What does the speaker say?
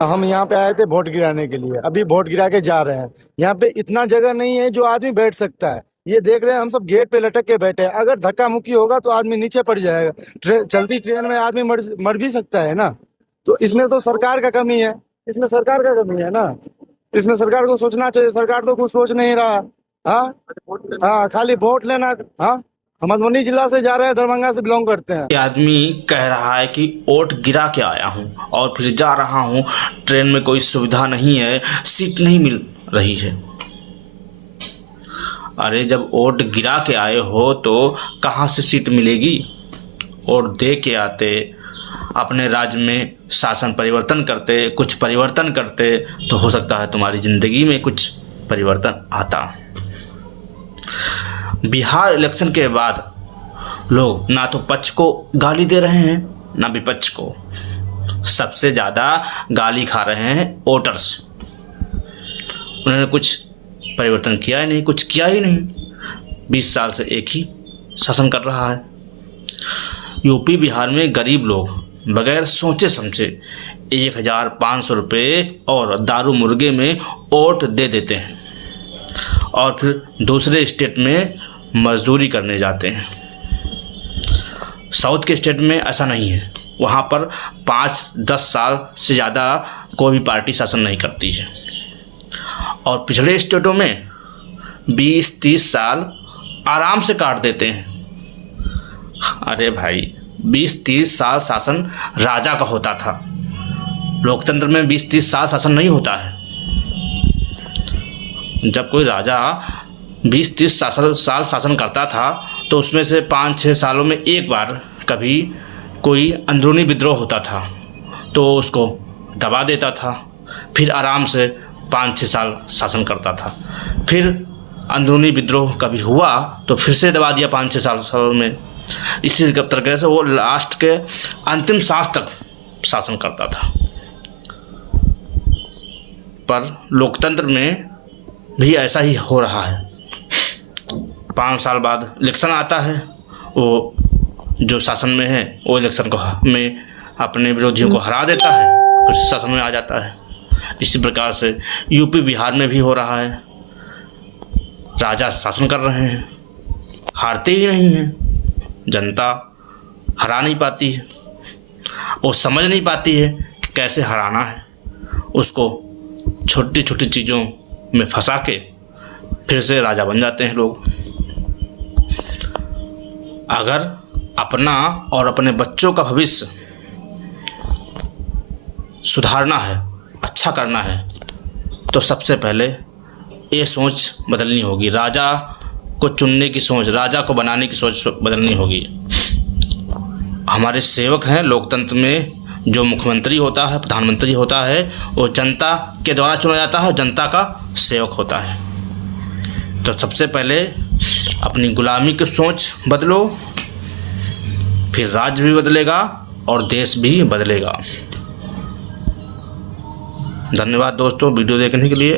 हम यहाँ पे आए थे वोट गिराने के लिए, अभी वोट गिरा के जा रहे हैं। यहाँ पे इतना जगह नहीं है जो आदमी बैठ सकता है। ये देख रहे हैं हम सब गेट पे लटक के बैठे हैं। अगर धक्का मुक्की होगा तो आदमी नीचे पड़ जाएगा। चलती ट्रेन में आदमी मर भी सकता है ना। तो इसमें तो सरकार का कमी है। इसमें सरकार का कमी है ना। इसमें सरकार को सोचना चाहिए। सरकार तो कुछ सोच नहीं रहा। हाँ। हाँ, खाली वोट लेना। हाँ, हम मधुबनी जिला से जा रहे हैं, दरभंगा से बिलोंग करते हैं। ये आदमी कह रहा है कि वोट गिरा के आया हूं और फिर जा रहा हूं, ट्रेन में कोई सुविधा नहीं है, सीट नहीं मिल रही है। अरे जब वोट गिरा के आए हो तो कहां से सीट मिलेगी? वोट दे के आते, अपने राज्य में शासन परिवर्तन करते, कुछ परिवर्तन करते तो हो सकता है तुम्हारी जिंदगी में कुछ परिवर्तन आता। बिहार इलेक्शन के बाद लोग ना तो पक्ष को गाली दे रहे हैं ना विपक्ष को। सबसे ज़्यादा गाली खा रहे हैं वोटर्स। उन्होंने कुछ परिवर्तन किया ही नहीं, कुछ किया ही नहीं। 20 साल से एक ही शासन कर रहा है। यूपी बिहार में गरीब लोग बगैर सोचे समझे 1500 रुपये और दारू मुर्गे में वोट दे देते हैं और फिर दूसरे स्टेट में मजदूरी करने जाते हैं। साउथ के स्टेट में ऐसा नहीं है। वहाँ पर 5-10 साल से ज़्यादा कोई भी पार्टी शासन नहीं करती है और पिछड़े स्टेटों में 20-30 साल आराम से काट देते हैं। अरे भाई, 20-30 साल शासन राजा का होता था। लोकतंत्र में 20-30 साल शासन नहीं होता है। जब कोई राजा 20-30 साल शासन करता था तो उसमें से 5-6 सालों में एक बार कभी कोई अंदरूनी विद्रोह होता था तो उसको दबा देता था, फिर आराम से 5-6 साल शासन करता था। फिर अंदरूनी विद्रोह कभी हुआ तो फिर से दबा दिया 5-6 सालों में। इसी तरीके से वो लास्ट के अंतिम सांस तक शासन करता था। पर लोकतंत्र में भी ऐसा ही हो रहा है। 5 साल बाद इलेक्शन आता है, वो जो शासन में है वो इलेक्शन को में अपने विरोधियों को हरा देता है, फिर शासन में आ जाता है। इसी प्रकार से यूपी बिहार में भी हो रहा है। राजा शासन कर रहे हैं, हारते ही नहीं हैं। जनता हरा नहीं पाती है, वो समझ नहीं पाती है कि कैसे हराना है। उसको छोटी छोटी चीज़ों में फंसा के फिर से राजा बन जाते हैं लोग। अगर अपना और अपने बच्चों का भविष्य सुधारना है, अच्छा करना है, तो सबसे पहले ये सोच बदलनी होगी। राजा को चुनने की सोच, राजा को बनाने की सोच बदलनी होगी। हमारे सेवक हैं लोकतंत्र में। जो मुख्यमंत्री होता है, प्रधानमंत्री होता है, वो जनता के द्वारा चुना जाता है, जनता का सेवक होता है। तो सबसे पहले अपनी गुलामी की सोच बदलो, फिर राज्य भी बदलेगा और देश भी बदलेगा। धन्यवाद दोस्तों वीडियो देखने के लिए।